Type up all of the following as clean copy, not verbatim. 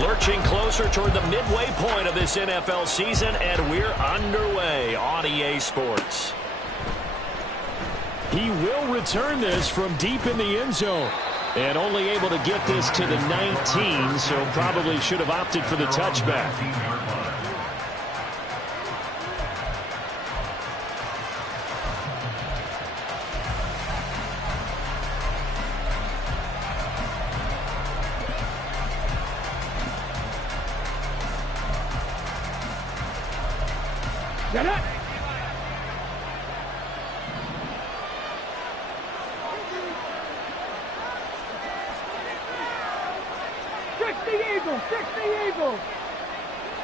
Lurching closer toward the midway point of this NFL season, and we're underway on EA Sports. He will return this from deep in the end zone. And only able to get this to the 19, so probably should have opted for the touchback. Get up! Fix the Eagles!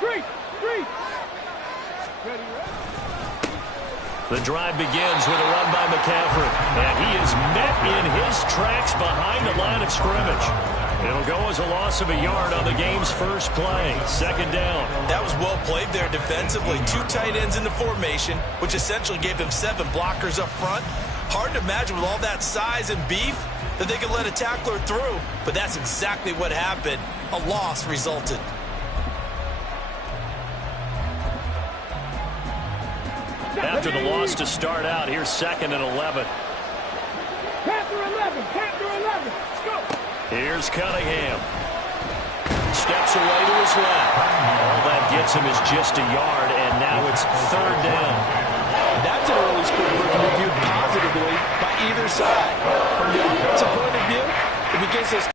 Three! The drive begins with a run by McCaffrey. And he is met in his tracks behind the line of scrimmage. It'll go as a loss of a yard on the game's first play. Second down. That was well played there defensively. Two tight ends in the formation, which essentially gave them 7 blockers up front. Hard to imagine with all that size and beef that they could let a tackler through. But that's exactly what happened. A loss resulted. After the loss to start out, here's 2nd and 11. Panther 11, let's go. Here's Cunningham. Steps away to his left. All that gets him is just a yard, and now it's 3rd down. That's an early score reviewed positively by either side. From the offensive point of view, if he gets us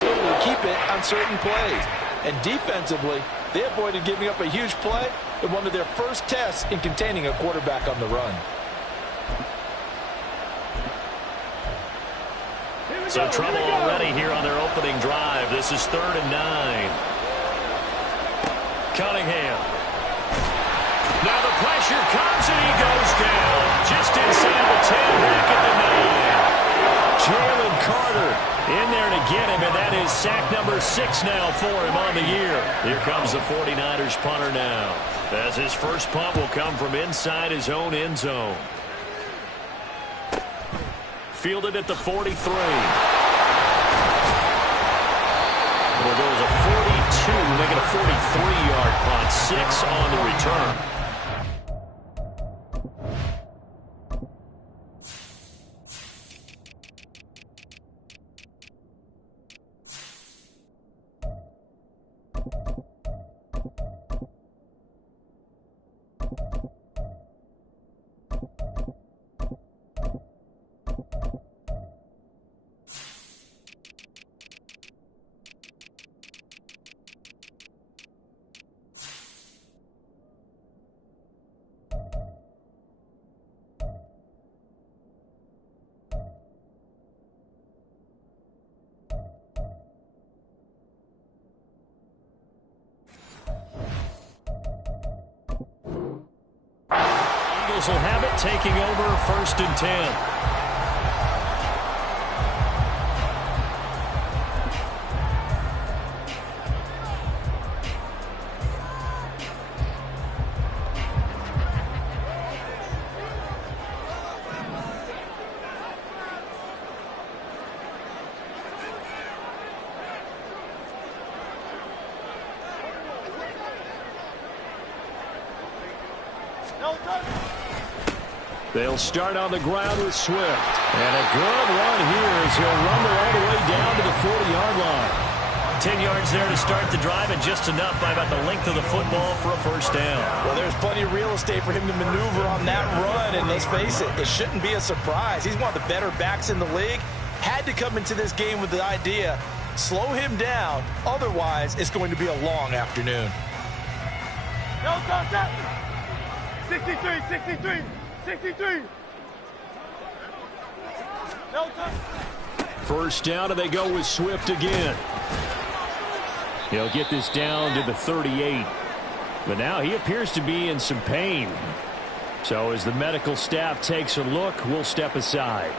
to keep it on certain plays. And defensively, they avoided giving up a huge play in one of their first tests in containing a quarterback on the run. So trouble already here on their opening drive. This is 3rd and 9. Cunningham. Now the pressure comes and he goes down. Just inside the 10, back at the 9. Jalen Carter in there to get him, and that is sack number 6 now for him on the year. Here comes the 49ers punter now, as his first punt will come from inside his own end zone. Fielded at the 43. It'll go as a 42, making a 43-yard punt. 6 on the return. Will have it, taking over 1st and 10. They'll start on the ground with Swift. And a good run here as he'll rumble all the way down to the 40-yard line. 10 yards there to start the drive, and just enough by about the length of the football for a first down. Well, there's plenty of real estate for him to maneuver on that run, and let's face it, it shouldn't be a surprise. He's one of the better backs in the league. Had to come into this game with the idea, slow him down, otherwise it's going to be a long afternoon. 63. First down, and they go with Swift again. He'll get this down to the 38. But now he appears to be in some pain. So as the medical staff takes a look, we'll step aside.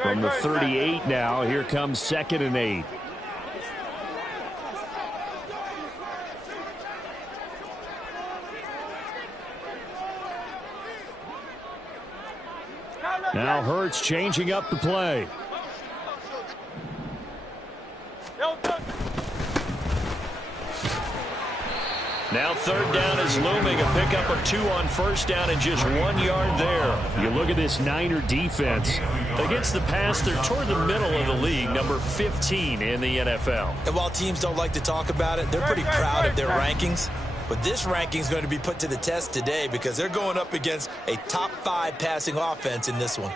From the 38 now, here comes 2nd and 8. Now Hurts changing up the play. Now third down is looming. A pickup of 2 on first down and just 1 yard there. You look at this Niner defense. Against the pass, they're toward the middle of the league, number 15 in the NFL. And while teams don't like to talk about it, they're pretty proud of their rankings. But this ranking is going to be put to the test today because they're going up against a top 5 passing offense in this one.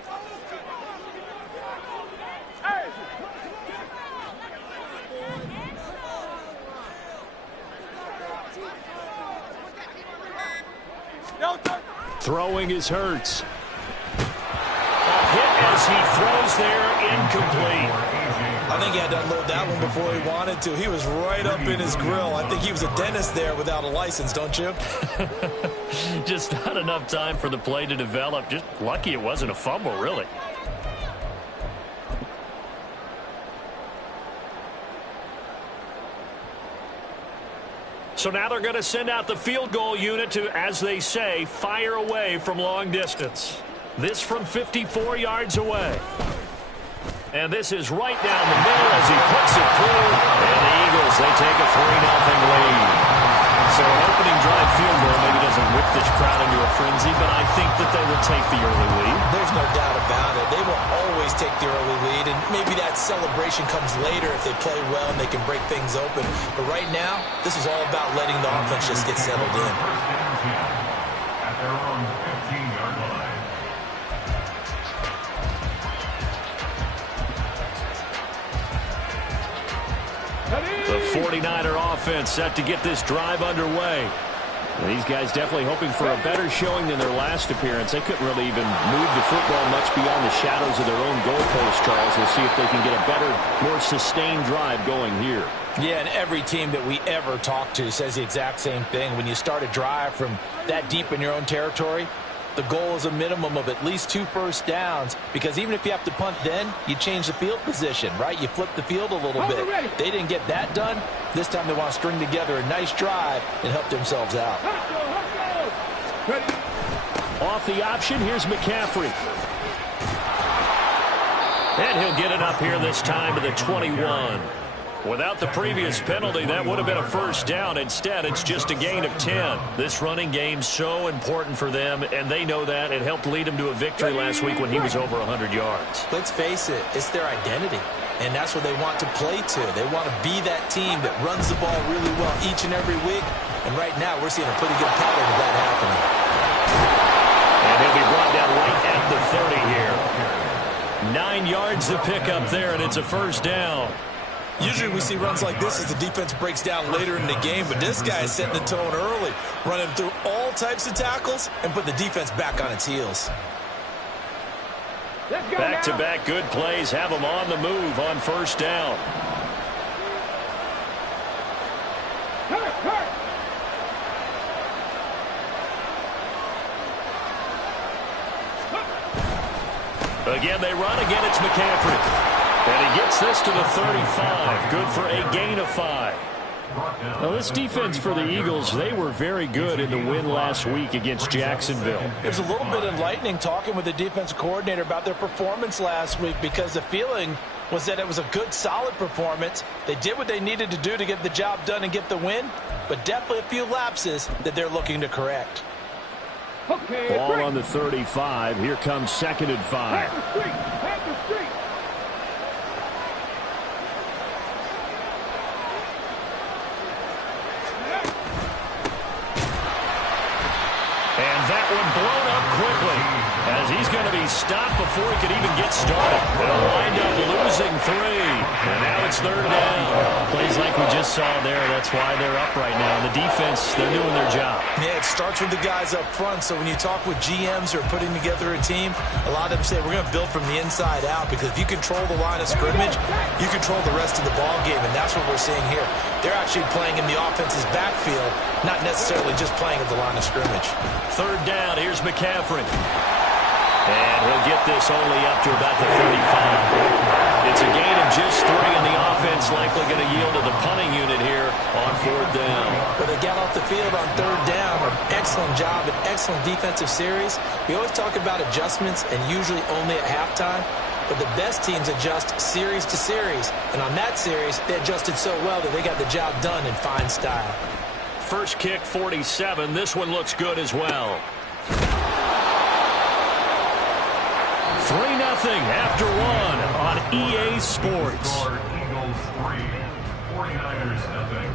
Throwing is Hurts. A hit as he throws there, incomplete. I think he had to unload that one before he wanted to. He was right up in his grill. I think he was a dentist there without a license, don't you? Just not enough time for the play to develop. Just lucky it wasn't a fumble, really. So now they're going to send out the field goal unit to, as they say, fire away from long distance. This from 54 yards away. And this is right down the middle as he puts it through. And the Eagles, they take a 3-0 lead. So an opening drive field goal maybe doesn't whip this crowd into a frenzy, but I think that they will take the early lead. There's no doubt about it. They will always take the early lead, and maybe that celebration comes later if they play well and they can break things open. But right now, this is all about letting the offense just get settled in. At their own 15-yard line. The 49er offense set to get this drive underway. And these guys definitely hoping for a better showing than their last appearance. They couldn't really even move the football much beyond the shadows of their own goalpost, Charles. We'll see if they can get a better, more sustained drive going here. Yeah, and every team that we ever talk to says the exact same thing. When you start a drive from that deep in your own territory, the goal is a minimum of at least 2 first downs, because even if you have to punt then, you change the field position, right? You flip the field a little bit. They didn't get that done. This time they want to string together a nice drive and help themselves out. Off the option, here's McCaffrey. And he'll get it up here this time to the 21. Without the previous penalty, that would have been a first down. Instead, it's just a gain of 10. This running game's so important for them, and they know that. It helped lead them to a victory last week when he was over 100 yards. Let's face it, it's their identity, and that's what they want to play to. They want to be that team that runs the ball really well each and every week, and right now we're seeing a pretty good pattern of that happening. And he'll be brought down right at the 30 here. 9 yards to pick up there, and it's a first down. Usually we see runs like this as the defense breaks down later in the game, but this guy is setting the tone early, running through all types of tackles and put the defense back on its heels. Back-to-back good plays have them on the move on first down. Again, they run. Again, it's McCaffrey. And he gets this to the 35. Good for a gain of 5. Now, this defense for the Eagles, they were very good in the win last week against Jacksonville. It was a little bit enlightening talking with the defensive coordinator about their performance last week, because the feeling was that it was a good, solid performance. They did what they needed to do to get the job done and get the win, but definitely a few lapses that they're looking to correct. Ball on the 35. Here comes 2nd and 5. And that one blown up quickly as he's going to be stopped before he could even get started. They'll wind up losing 3. And now it's 3rd down. Plays like we just saw there. That's why they're up right now. The defense, they're doing their job. Yeah, it starts with the guys up front. So when you talk with GMs who are putting together a team, a lot of them say we're going to build from the inside out, because if you control the line of scrimmage, you control the rest of the ball game, and that's what we're seeing here. They're actually playing in the offense's backfield, not necessarily just playing at the line of scrimmage. 3rd down, here's McCaffrey. And he'll get this only up to about the 35. It's a gain of just 3, and the offense likely going to yield to the punting unit here on 4th down. But they got off the field on 3rd down. An excellent job, an excellent defensive series. We always talk about adjustments, and usually only at halftime. But the best teams adjust series to series. And on that series, they adjusted so well that they got the job done in fine style. first kick 47. This one looks good as well. 3-0 after one on EA Sports. Eagles 3, 49ers 0.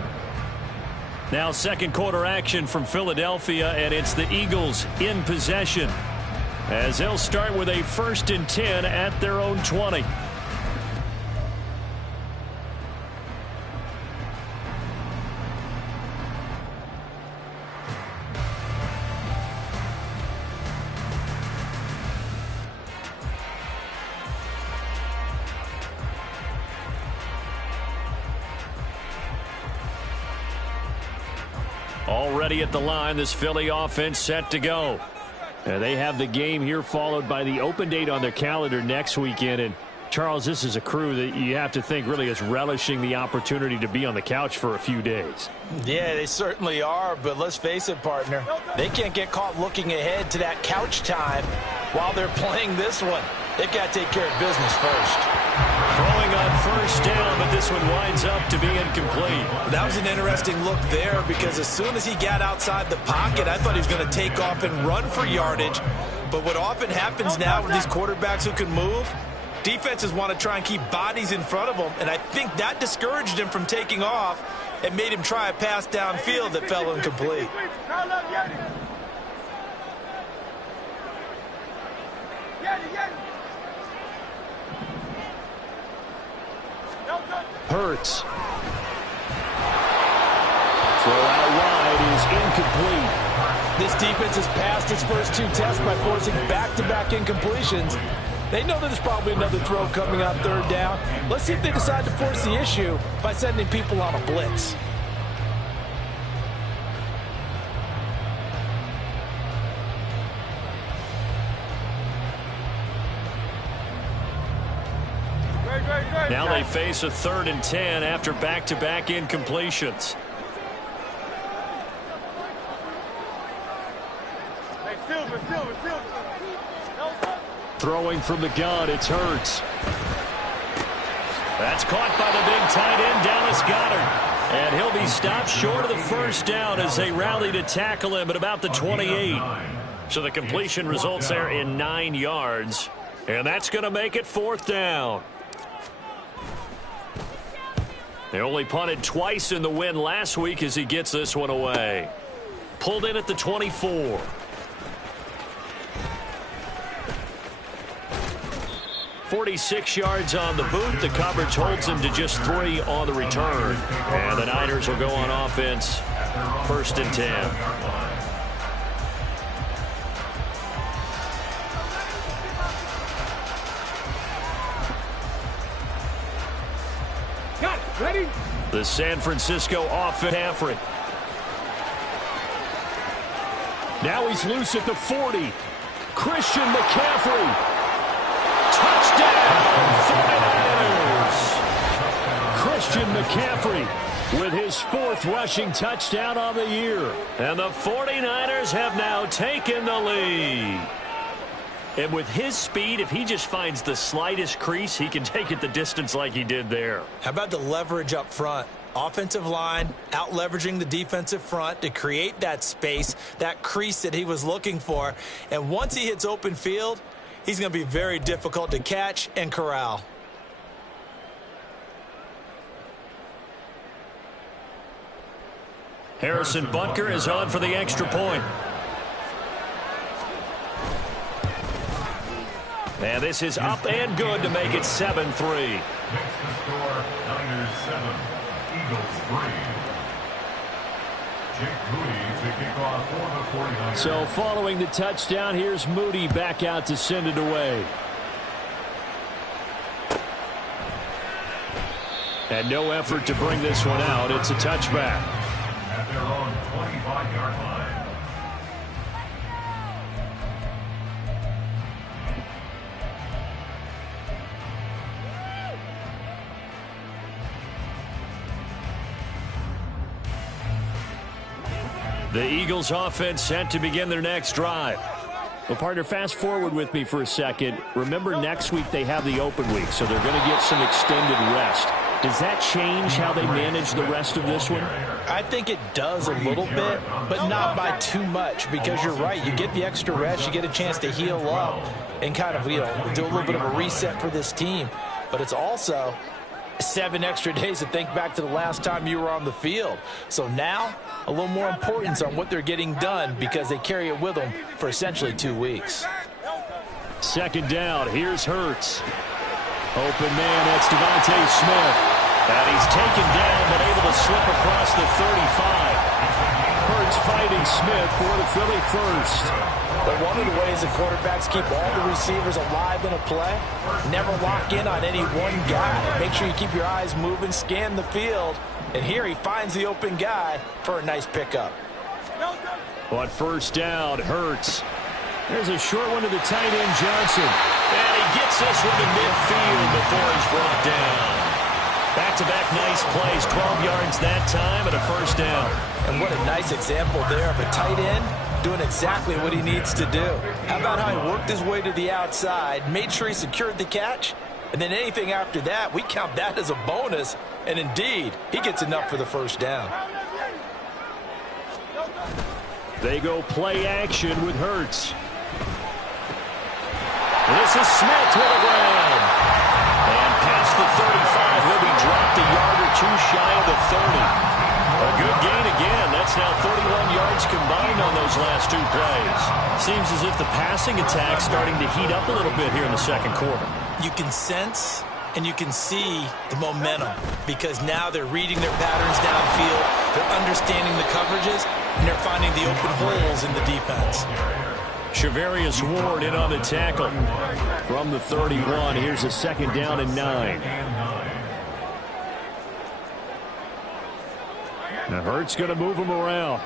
Now second quarter action from Philadelphia, and it's the Eagles in possession as they'll start with a 1st and 10 at their own 20. Already at the line, this Philly offense set to go. And they have the game here followed by the open date on their calendar next weekend. And Charles, this is a crew that you have to think really is relishing the opportunity to be on the couch for a few days. Yeah, they certainly are, but let's face it, partner. They can't get caught looking ahead to that couch time while they're playing this one. They've got to take care of business first. Throwing on first down, but this one winds up to be incomplete. That was an interesting look there because as soon as he got outside the pocket, I thought he was going to take off and run for yardage. But what often happens now with these quarterbacks who can move, defenses want to try and keep bodies in front of them, and I think that discouraged him from taking off and made him try a pass downfield that fell incomplete. Hurts. Throw out wide is incomplete. This defense has passed its first 2 tests by forcing back-to-back incompletions. They know there's probably another throw coming on 3rd down. Let's see if they decide to force the issue by sending people on a blitz. Now they face a 3rd and 10 after back-to-back incompletions. Throwing from the gun, it's Hurts. That's caught by the big tight end, Dallas Goedert. And he'll be stopped short of the first down as they rally to tackle him at about the 28. So the completion results there in 9 yards. And that's going to make it 4th down. They only punted twice in the win last week as he gets this one away. Pulled in at the 24. .46 yards on the boot. The coverage holds him to just 3 on the return. And the Niners will go on offense. 1st and 10. Ready? The San Francisco offense. McCaffrey. Now he's loose at the 40. Christian McCaffrey. Touchdown, 49ers. Christian McCaffrey with his 4th rushing touchdown on the year. And the 49ers have now taken the lead. And with his speed, if he just finds the slightest crease, he can take it the distance like he did there. How about the leverage up front? Offensive line out leveraging the defensive front to create that space, that crease that he was looking for. And once he hits open field, he's going to be very difficult to catch and corral. Harrison Butker is on for the extra point. And this is up and good to make it 7-3. Makes the score Niners 7, Eagles 3. Jake Moody to kick off for the 49ers. So following the touchdown, here's Moody back out to send it away. And no effort to bring this one out. It's a touchback. At their own 25-yard line. The Eagles offense set to begin their next drive. Well, partner, fast forward with me for a second. Remember, next week they have the open week, so they're going to get some extended rest. Does that change how they manage the rest of this one? I think it does a little bit, but not by too much, because you're right. You get the extra rest, you get a chance to heal up and kind of, do a little bit of a reset for this team. But it's also 7 extra days to think back to the last time you were on the field. So now, a little more importance on what they're getting done because they carry it with them for essentially 2 weeks. Second down, here's Hurts. Open man, that's Devontae Smith. And he's taken down, but able to slip across the 35. Hurts fighting Smith for the Philly first. But one of the ways that quarterbacks keep all the receivers alive in a play, never lock in on any one guy. Make sure you keep your eyes moving, scan the field. And here he finds the open guy for a nice pickup. On first down, Hurts. There's a short one to the tight end, Johnson. And he gets this one to midfield before he's brought down. Back-to-back nice plays, 12 yards that time and a first down. And what a nice example there of a tight end doing exactly what he needs to do. How about how he worked his way to the outside, made sure he secured the catch, and then anything after that, we count that as a bonus. And indeed, he gets enough for the first down. They go play action with Hurts. This is Smith with a ground. And past the 35, he'll be dropped a yard or two shy of the 30. A good gain again. That's now 31 yards combined on those last 2 plays. Seems as if the passing attack's starting to heat up a little bit here in the second quarter. You can sense and you can see the momentum because now they're reading their patterns downfield, they're understanding the coverages, and they're finding the open holes in the defense. Shavarius Ward in on the tackle. From the 31, here's a second down and 9. Now Hurts going to move him around.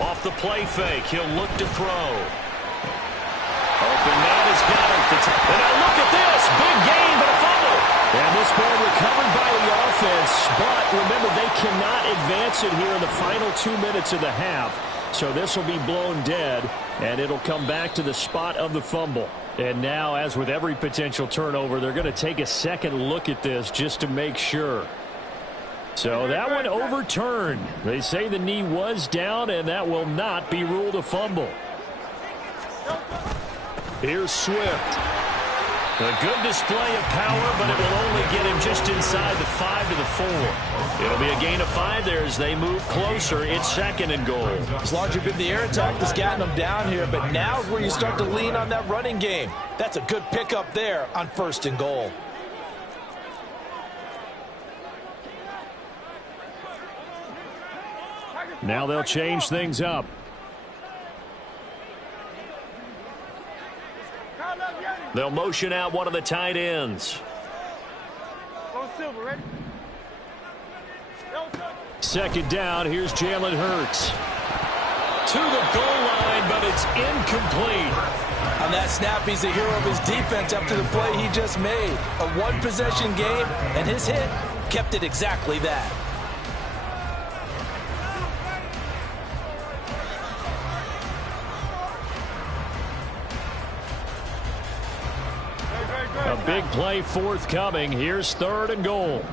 Off the play fake, he'll look to throw. Open man has got it. And now look at this. Big gain, but a fumble. And this ball recovered by the offense, but remember, they cannot advance it here in the final 2 minutes of the half. So this will be blown dead, and it'll come back to the spot of the fumble. And now, as with every potential turnover, they're going to take a second look at this just to make sure. So that one overturned. They say the knee was down, and that will not be ruled a fumble. Here's Swift. A good display of power, but it will only get him just inside the 5 to the 4. It'll be a gain of 5 there as they move closer. It's second and goal. It's largely been the air attack that's gotten them down here, but now is where you start to lean on that running game. That's a good pickup there on first and goal. Now they'll change things up. They'll motion out one of the tight ends. Second down, here's Jalen Hurts. To the goal line, but it's incomplete. On that snap, he's the hero of his defense after the play he just made. A one-possession game, and his hit kept it exactly that. A big play forthcoming. Here's third and goal.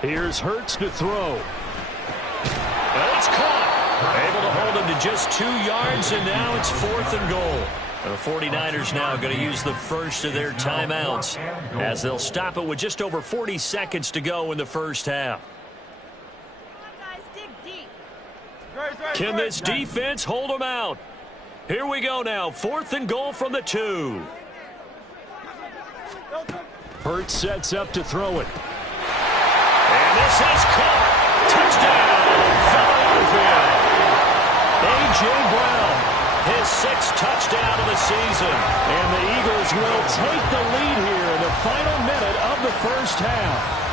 Here's Hurts to throw. And it's caught. Able to hold him to just 2 yards, and now it's fourth and goal. And the 49ers now going to use the first of their timeouts as they'll stop it with just over 40 seconds to go in the first half. Can this defense hold them out? Here we go now. Fourth and goal from the 2. Hurts sets up to throw it. And this is caught. Touchdown, Philadelphia. A.J. Brown, his 6th touchdown of the season. And the Eagles will take the lead here in the final minute of the first half.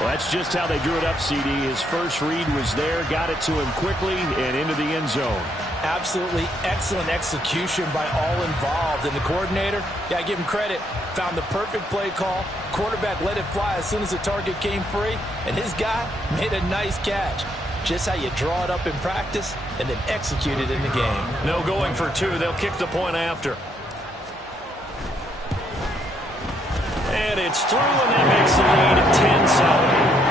Well, that's just how they drew it up, CD. His first read was there, got it to him quickly and into the end zone. Absolutely excellent execution by all involved. And the coordinator, yeah, give him credit, found the perfect play call. Quarterback let it fly as soon as the target came free, and his guy made a nice catch. Just how you draw it up in practice and then execute it in the game. No going for two. They'll kick the point after. And it's through, and that makes the lead 10-7.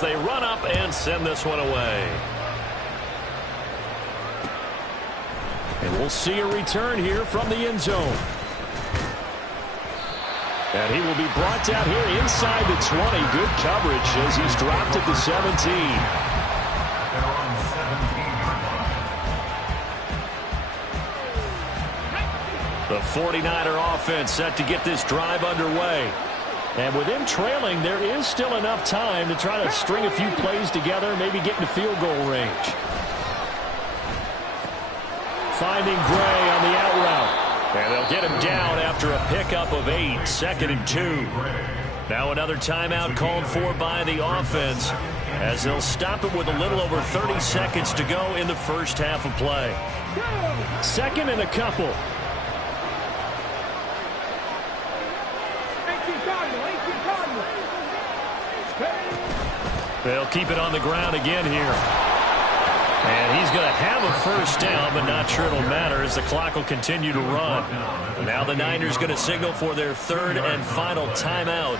They run up and send this one away. And we'll see a return here from the end zone. And he will be brought down here inside the 20. Good coverage as he's dropped at the 17. The 49er offense set to get this drive underway. And with him trailing, there is still enough time to try to string a few plays together, maybe get into field goal range. Finding Gray on the out route. And they'll get him down after a pickup of 8, 2nd and 2. Now another timeout called for by the offense as they'll stop it with a little over 30 seconds to go in the first half of play. 2nd and a couple. They'll keep it on the ground again here. And he's going to have a first down, but not sure it'll matter as the clock will continue to run. Now the Niners going to signal for their 3rd and final timeout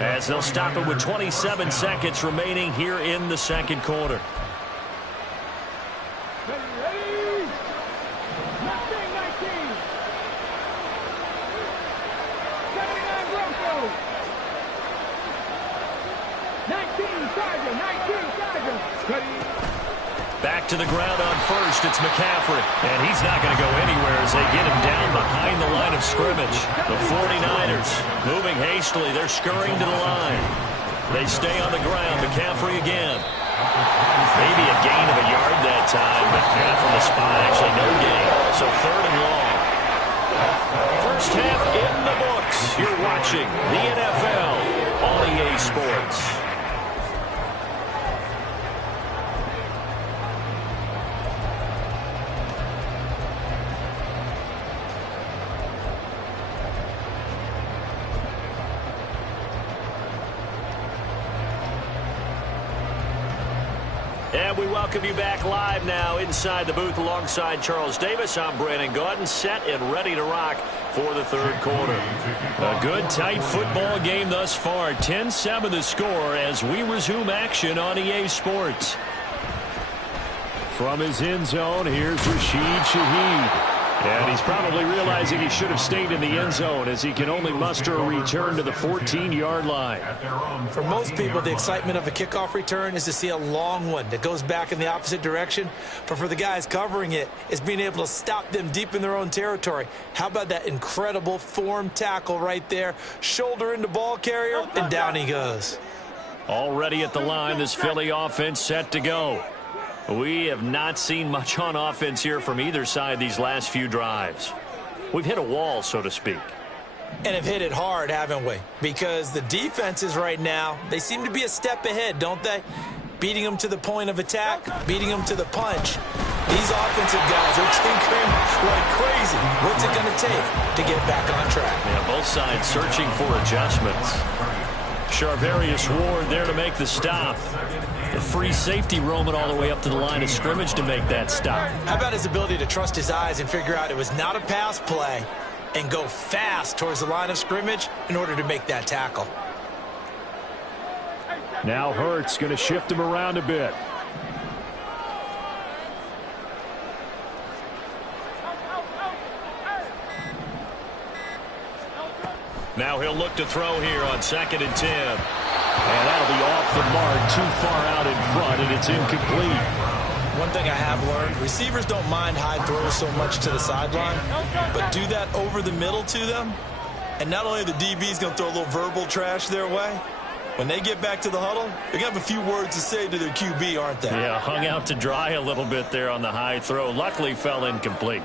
as they'll stop it with 27 seconds remaining here in the 2nd quarter. Back to the ground on first, it's McCaffrey. And he's not going to go anywhere as they get him down behind the line of scrimmage. The 49ers moving hastily. They're scurrying to the line. They stay on the ground. McCaffrey again. Maybe a gain of a yard that time, but not from the spot. Actually, no gain. So 3rd and long. First half in the books. You're watching the NFL on EA Sports. And we welcome you back live now inside the booth alongside Charles Davis. I'm Brandon Gaudin, set and ready to rock for the 3rd quarter. A good, tight football game thus far. 10-7 the score as we resume action on EA Sports. From his end zone, here's Rashid Shaheed. And he's probably realizing he should have stayed in the end zone as he can only muster a return to the 14-yard line. For most people, the excitement of a kickoff return is to see a long one that goes back in the opposite direction. But for the guys covering it, it's being able to stop them deep in their own territory. How about that incredible form tackle right there? Shoulder into ball carrier, and down he goes. Already at the line, this Philly offense set to go. We have not seen much on offense here from either side these last few drives. We've hit a wall, so to speak. And have hit it hard, haven't we? Because the defenses right now, they seem to be a step ahead, don't they? Beating them to the point of attack, beating them to the punch. These offensive guys are tinkering like crazy. What's it going to take to get back on track? Yeah, both sides searching for adjustments. Charvarius Ward there to make the stop. The free safety roaming all the way up to the line of scrimmage to make that stop. How about his ability to trust his eyes and figure out it was not a pass play and go fast towards the line of scrimmage in order to make that tackle. Now Hurts going to shift him around a bit. Now he'll look to throw here on 2nd and 10. And that'll be off the mark, too far out in front, and it's incomplete. One thing I have learned, receivers don't mind high throws so much to the sideline, but do that over the middle to them, and not only the DB's going to throw a little verbal trash their way, when they get back to the huddle, they're going to have a few words to say to their QB, aren't they? Yeah, hung out to dry a little bit there on the high throw. Luckily fell incomplete.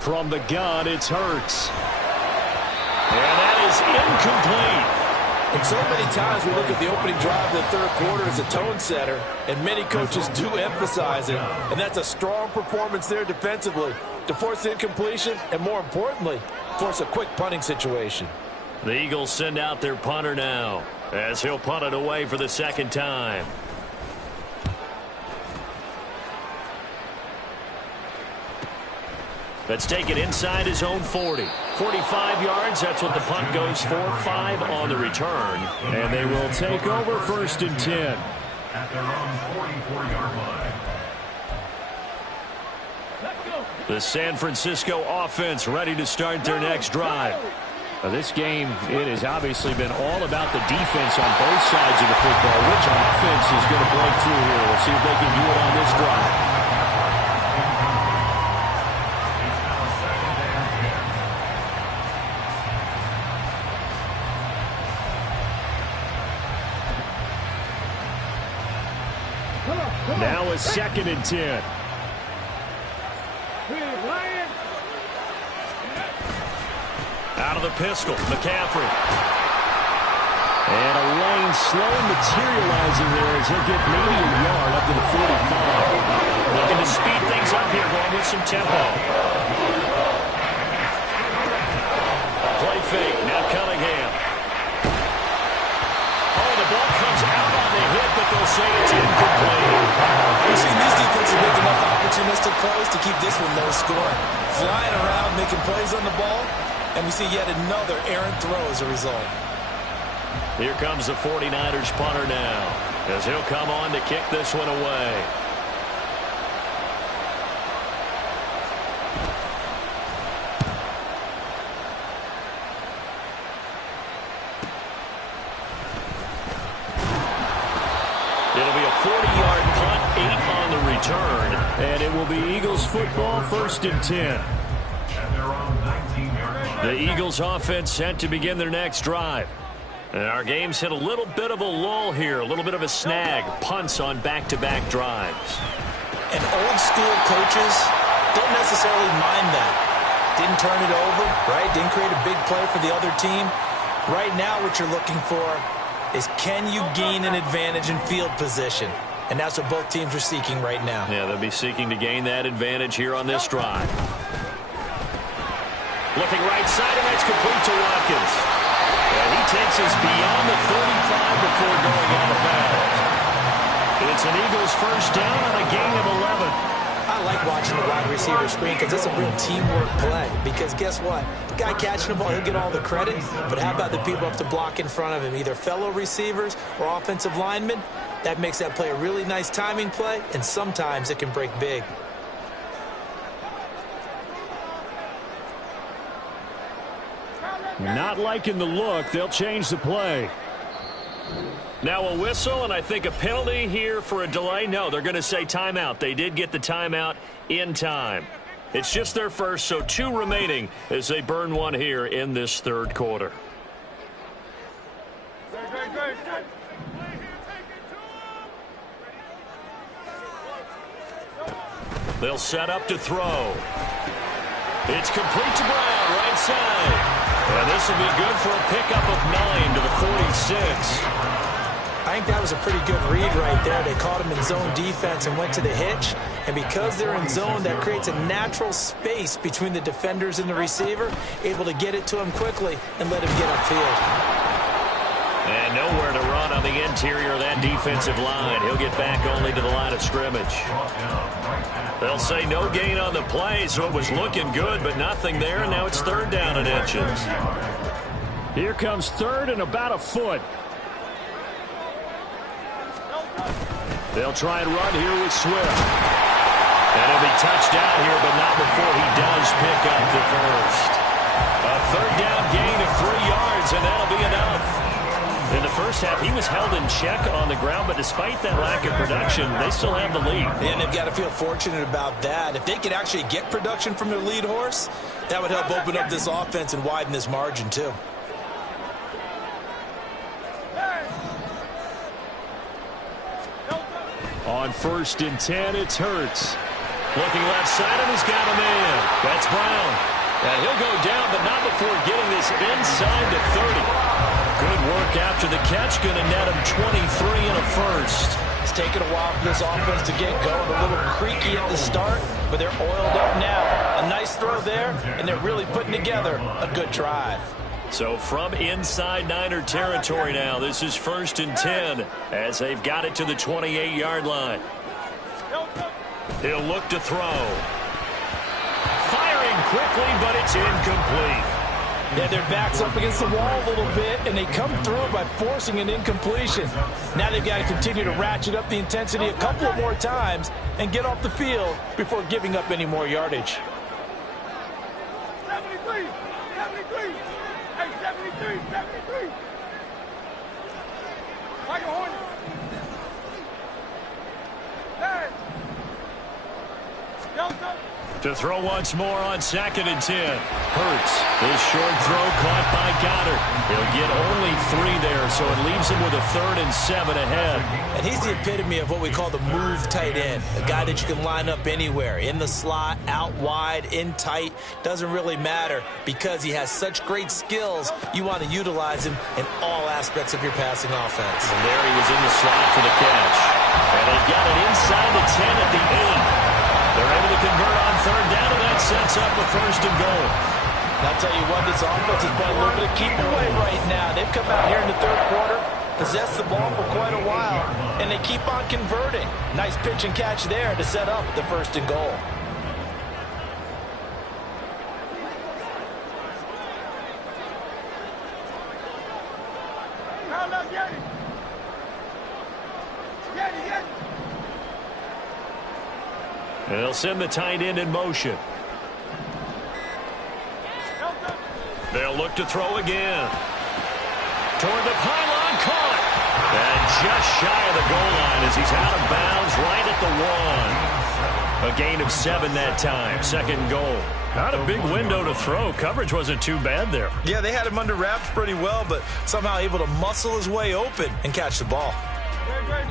From the gun, it's Hurts. And that is incomplete. And so many times we look at the opening drive of the third quarter as a tone setter, and many coaches do emphasize it. And that's a strong performance there defensively to force incompletion and, more importantly, force a quick punting situation. The Eagles send out their punter now as he'll punt it away for the second time. Let's take it inside his own 40. 45 yards, that's what the punt goes for. 5 on the return. And they will take over 1st and 10. At their own 44-yard line. The San Francisco offense ready to start their next drive. Now, this game, it has obviously been all about the defense on both sides of the football. Which offense is going to break through here? We'll see if they can do it on this drive. Now a 2nd and 10. Out of the pistol, McCaffrey. And a lane slow materializing there as he'll get maybe a yard up to the 45. Looking to speed things up here, going with some tempo. Play fake, now Cunningham. Oh, the ball comes out on the hit, but they'll say it's incomplete. We've seen these defenses make enough opportunistic plays to keep this one low scoring. Flying around, making plays on the ball, and we see yet another errant throw as a result. Here comes the 49ers punter now, as he'll come on to kick this one away. It'll be a 40-yard punt, 8 on the return, and it will be Eagles football, 1st and 10. At their own 19-yard line. The Eagles offense set to begin their next drive. And our game's hit a little bit of a lull here, a little bit of a snag. Punts on back-to-back drives. And old-school coaches don't necessarily mind that. Didn't turn it over, right? Didn't create a big play for the other team. Right now what you're looking for is, can you gain an advantage in field position? And that's what both teams are seeking right now. Yeah, they'll be seeking to gain that advantage here on this drive. Looking right side, and that's complete to Watkins. And he takes us beyond the 35 before going out of bounds. It's an Eagles first down on a gain of 11. I like watching the wide receiver screen because it's a real teamwork play. Because guess what? The guy catching the ball, he'll get all the credit. But how about the people up to block in front of him, either fellow receivers or offensive linemen? That makes that play a really nice timing play, and sometimes it can break big. Not liking the look. They'll change the play. Now a whistle, and I think a penalty here for a delay. No, they're going to say timeout. They did get the timeout in time. It's just their first, so 2 remaining as they burn one here in this third quarter. They'll set up to throw. It's complete to Brown, right side. And this will be good for a pickup of 9 to the 46. I think that was a pretty good read right there. They caught him in zone defense and went to the hitch. And because they're in zone, that creates a natural space between the defenders and the receiver, able to get it to him quickly and let him get upfield. And nowhere to run on the interior of that defensive line. He'll get back only to the line of scrimmage. They'll say no gain on the play, so it was looking good, but nothing there, and now it's 3rd down and inches. Here comes 3rd and about a foot. They'll try and run here with Swift. And it be touched down here, but not before he does pick up the first. A third down gain of 3 yards, and that'll be enough. In the first half, he was held in check on the ground, but despite that lack of production, they still have the lead. And they've got to feel fortunate about that. If they could actually get production from their lead horse, that would help open up this offense and widen this margin, too. On 1st and 10, it's Hurts. Looking left side, and he's got a man. That's Brown. And he'll go down, but not before getting this inside the 30. Good work after the catch. Going to net him 23 and a first. It's taken a while for this offense to get going. A little creaky at the start, but they're oiled up now. A nice throw there, and they're really putting together a good drive. So from inside Niner territory now, this is 1st and 10 as they've got it to the 28-yard line. He'll look to throw. Firing quickly, but it's incomplete. Yeah, their back's up against the wall a little bit, and they come through by forcing an incompletion. Now they've got to continue to ratchet up the intensity a couple of more times and get off the field before giving up any more yardage. 73, 73. Hey, 73, 73. Michael Horner. Hey. Delta. To throw once more on 2nd and 10. Hurts. This short throw caught by Goddard. He'll get only 3 there, so it leaves him with a 3rd and 7 ahead. And he's the epitome of what we call the move tight end, a guy that you can line up anywhere, in the slot, out wide, in tight. Doesn't really matter because he has such great skills. You want to utilize him in all aspects of your passing offense. And there he was in the slot for the catch. And they've got it inside the 10 at the 8. They're able to convert on 3rd down, and that sets up a 1st and goal. And I'll tell you what, this offense is playing a little bit of keep away right now. They've come out here in the 3rd quarter, possessed the ball for quite a while, and they keep on converting. Nice pitch and catch there to set up the 1st and goal. They'll send the tight end in motion. They'll look to throw again. Toward the pylon, caught. And just shy of the goal line as he's out of bounds right at the 1. A gain of 7 that time. 2nd goal. Not a big window to throw. Coverage wasn't too bad there. Yeah, they had him under wraps pretty well, but somehow able to muscle his way open and catch the ball. Great.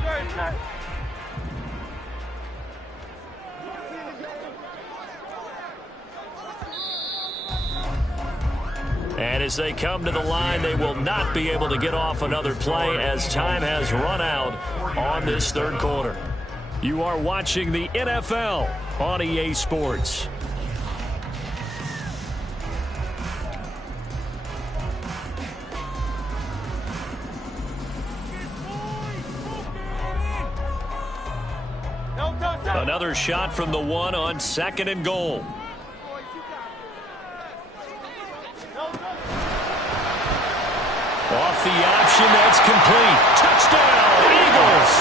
And as they come to the line, they will not be able to get off another play as time has run out on this 3rd quarter. You are watching the NFL on EA Sports. Another shot from the 1 on 2nd and goal. Off the option, that's complete. Touchdown, Eagles!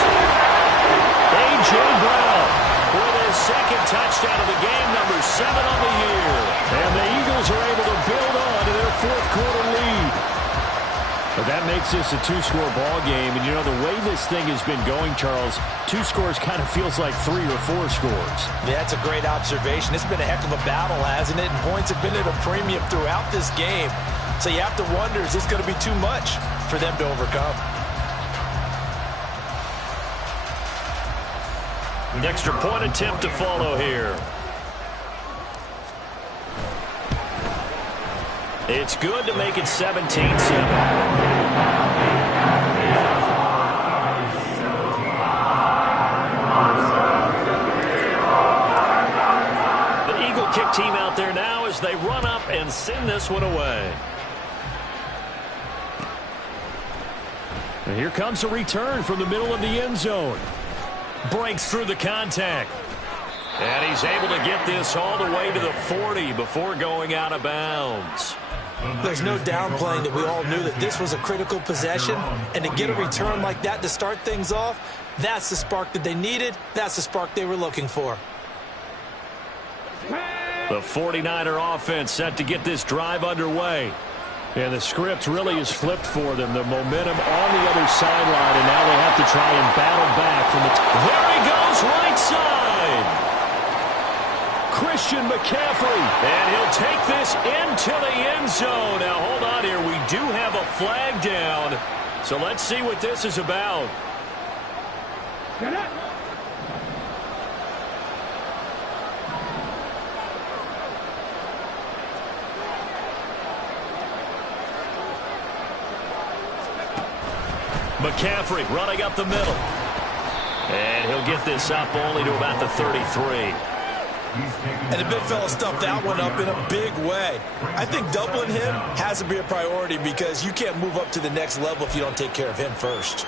A.J. Brown with his 2nd touchdown of the game, number 7 on the year. And the Eagles are able to build on to their 4th quarter lead. But that makes this a 2-score ball game. And, you know, the way this thing has been going, Charles, 2 scores kind of feels like 3 or 4 scores. Yeah, that's a great observation. It's been a heck of a battle, hasn't it? And points have been at a premium throughout this game. So you have to wonder, is this going to be too much for them to overcome? An extra point attempt to follow here. It's good to make it 17-7. The Eagle kick team out there now as they run up and send this one away. And here comes a return from the middle of the end zone. Breaks through the contact. And he's able to get this all the way to the 40 before going out of bounds. There's no downplaying that we all knew that this was a critical possession. And to get a return like that to start things off, that's the spark that they needed. That's the spark they were looking for. The 49er offense set to get this drive underway. And the script really is flipped for them. The momentum on the other sideline, and now they have to try and battle back from the... There he goes, right side! Christian McCaffrey. And he'll take this into the end zone. Now, hold on here. We do have a flag down. So let's see what this is about. Get it. McCaffrey running up the middle. And he'll get this up only to about the 33. And the big fella stuffed that one up in a big way. I think doubling him has to be a priority because you can't move up to the next level if you don't take care of him first.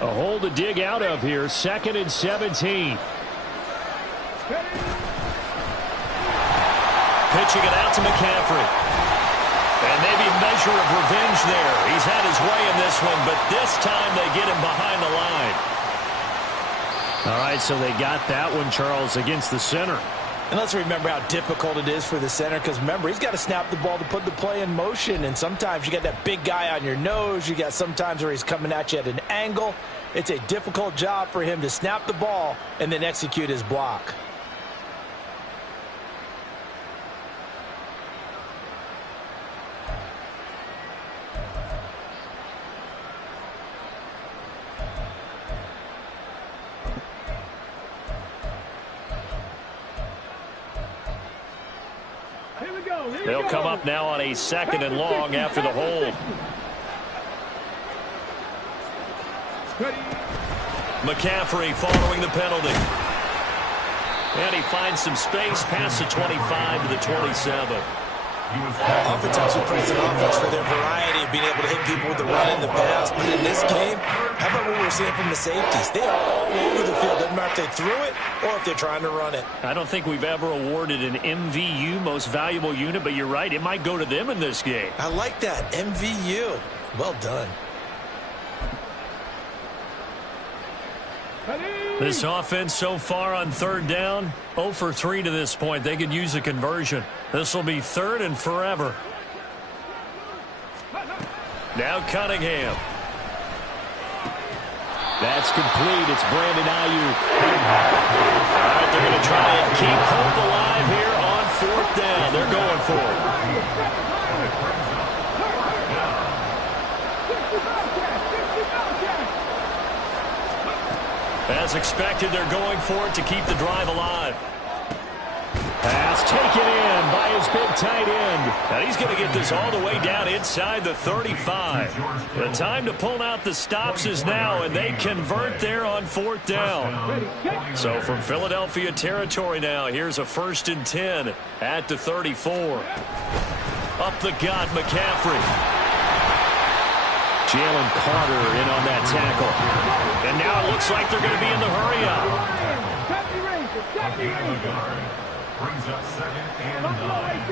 A hole to dig out of here. 2nd and 17. Pitching it out to McCaffrey. And maybe a measure of revenge there. He's had his way in this one, but this time they get him behind the line. All right, so they got that one, Charles, against the center. And let's remember how difficult it is for the center because, remember, he's got to snap the ball to put the play in motion. And sometimes you got that big guy on your nose. You got sometimes where he's coming at you at an angle. It's a difficult job for him to snap the ball and then execute his block. They'll come up now on a 2nd and long after the hold. McCaffrey following the penalty. And he finds some space past the 25 to the 27. Oftentimes we praise an offense for their variety of being able to hit people with the run and the pass. But in this game, how about what we're seeing from the safeties? They are all over the field. Doesn't matter if they threw it or if they're trying to run it. I don't think we've ever awarded an MVU, most valuable unit, but you're right. It might go to them in this game. I like that. MVU. Well done. This offense so far on 3rd down, 0 for 3 to this point. They could use a conversion. This will be 3rd and forever. Now Cunningham. That's complete. It's Brandon Ayuk. All right, they're going to try and keep hope alive here on 4th down. They're going for it. As expected, they're going for it to keep the drive alive. Pass taken in by his big tight end. And he's going to get this all the way down inside the 35. The time to pull out the stops is now, and they convert there on 4th down. So from Philadelphia territory now, here's a 1st and 10 at the 34. Up the gut, McCaffrey. Jalen Carter in on that tackle. And now it looks like they're going to be in the hurry-up. Brings up 2nd and 9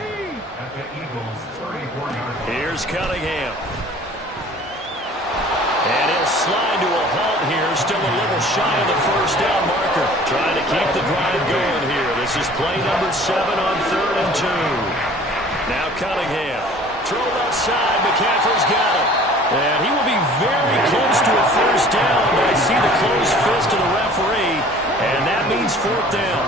at the Eagles' 34-yard line. Here's Cunningham. And he'll slide to a halt here. Still a little shy of the 1st down marker. Trying to keep the drive going here. This is play number 7 on 3rd and 2. Now Cunningham. Throw left side. McCaffrey's got it. And he will be very close to a 1st down, but I see the closed fist of the referee, and that means 4th down.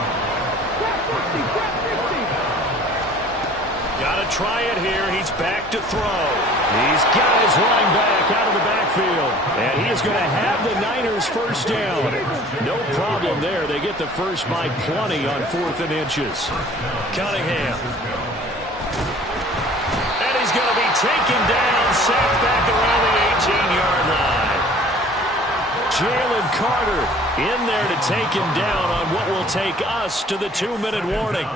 Got to try it here. He's back to throw. He's got his running back out of the backfield, and he is going to have the Niners 1st down. No problem there. They get the first by plenty on 4th and inches. Cunningham. He's going to be taken down, sacked back around the 18-yard line. Jalen Carter in there to take him down on what will take us to the 2-minute warning.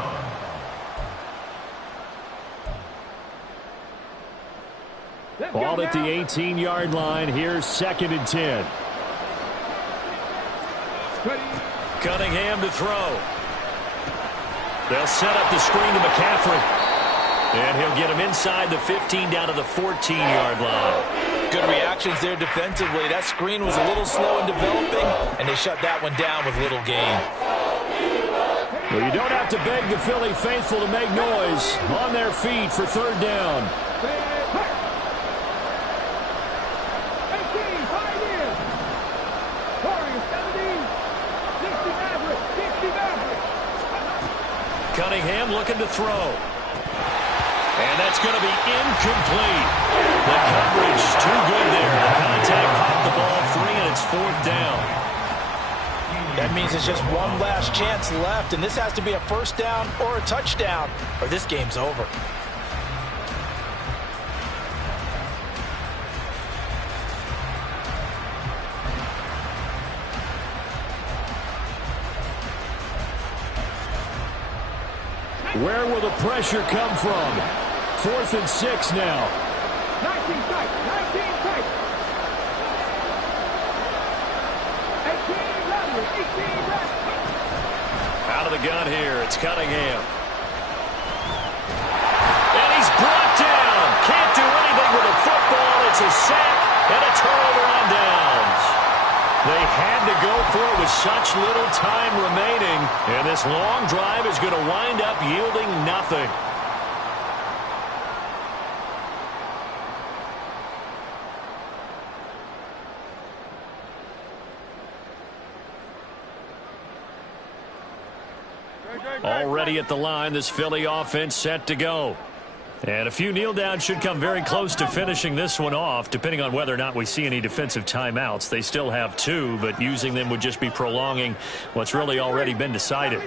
Ball at the 18-yard line. Here's 2nd and 10. Cunningham to throw. They'll set up the screen to McCaffrey. And he'll get him inside the 15 down to the 14-yard line. Good reactions there defensively. That screen was a little slow in developing, and they shut that one down with little gain. Well, you don't have to beg the Philly faithful to make noise. On their feet for third down. Cunningham looking to throw. And that's going to be incomplete. The coverage too good there. The contact popped the ball free, and it's fourth down. That means it's just one last chance left, and this has to be a first down or a touchdown, or this game's over. Where will the pressure come from? 4th and 6 now. 19 tight, 19 tight. 18 level, 18 left. Out of the gun here, it's Cunningham. And he's brought down. Can't do anything with the football. It's a sack and a turnover on downs. They had to go for it with such little time remaining, and this long drive is going to wind up yielding nothing. Already at the line, this Philly offense set to go. And a few kneel downs should come very close to finishing this one off, depending on whether or not we see any defensive timeouts. They still have 2, but using them would just be prolonging what's really already been decided.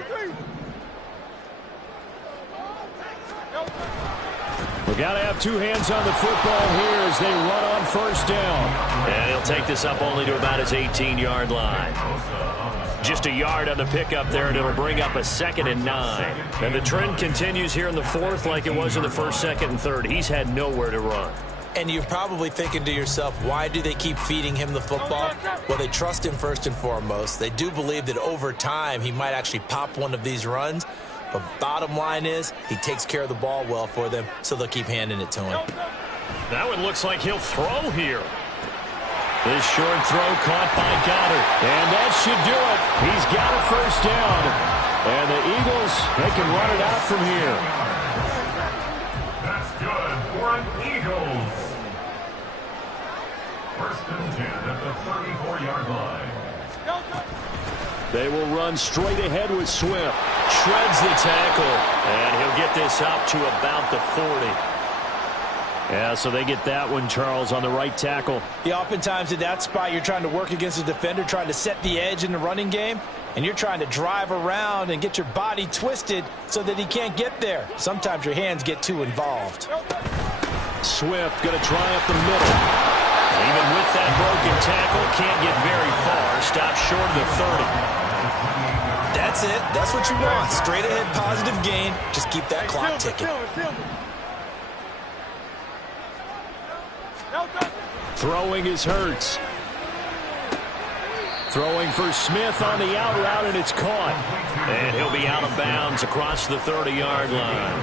We've got to have 2 hands on the football here as they run on first down. And he'll take this up only to about his 18-yard line. Just a yard on the pickup there, and it'll bring up a 2nd and 9. And the trend continues here in the 4th like it was in the 1st, 2nd, and 3rd. He's had nowhere to run. And you're probably thinking to yourself, why do they keep feeding him the football? Well, they trust him first and foremost. They do believe that over time he might actually pop one of these runs. But bottom line is he takes care of the ball well for them, so they'll keep handing it to him. That one looks like he'll throw here. This short throw caught by Goddard. And that should do it. He's got a first down. And the Eagles, they can run it out from here. That's good for an Eagles. 1st and 10 at the 34-yard line. They will run straight ahead with Swift. Shreds the tackle. And he'll get this up to about the 40. Yeah, so they get that one, Charles, on the right tackle. Yeah, oftentimes in that spot, you're trying to work against a defender, trying to set the edge in the running game, and you're trying to drive around and get your body twisted so that he can't get there. Sometimes your hands get too involved. Swift going to try up the middle. Even with that broken tackle, can't get very far. Stops short of the 30. That's it. That's what you want. Straight ahead positive gain. Just keep that clock ticking. Throwing is Hurts. Throwing for Smith on the out route, and it's caught. And he'll be out of bounds across the 30-yard line.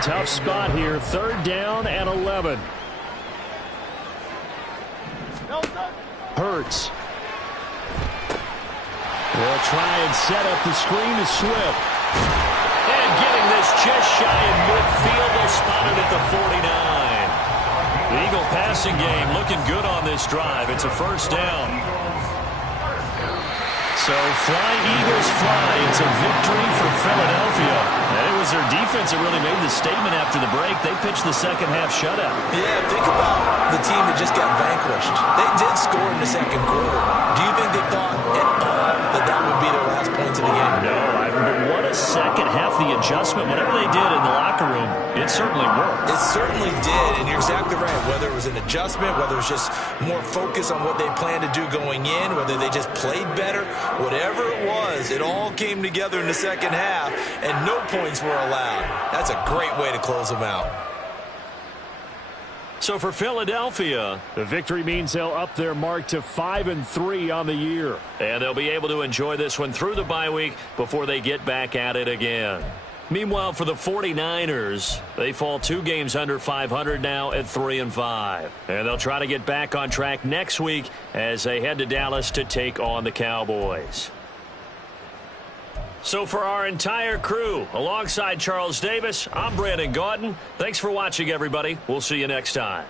Tough spot here. 3rd down and 11. Hurts. They'll try and set up the screen to Swift. And getting this just shy of midfield. They'll spot it at the 49. The Eagle passing game looking good on this drive. It's a first down. So fly, Eagles, fly. It's a victory for Philadelphia. And it was their defense that really made the statement after the break. They pitched the second half shutout. Yeah, think about the team that just got vanquished. They did score in the 2nd quarter. Do you think they thought at all that that would be their last points of the game? No, but what a second half. The adjustment, whatever they did in the locker room, it certainly worked. It certainly did, and you're exactly right. Whether it was an adjustment, whether it was just more focus on what they planned to do going in, whether they just played better, whatever it was, it all came together in the second half, and no points were allowed. That's a great way to close them out. So for Philadelphia, the victory means they'll up their mark to 5-3 on the year. And they'll be able to enjoy this one through the bye week before they get back at it again. Meanwhile, for the 49ers, they fall 2 games under 500 now at 3-5. And they'll try to get back on track next week as they head to Dallas to take on the Cowboys. So for our entire crew, alongside Charles Davis, I'm Brandon Gaudin. Thanks for watching, everybody. We'll see you next time.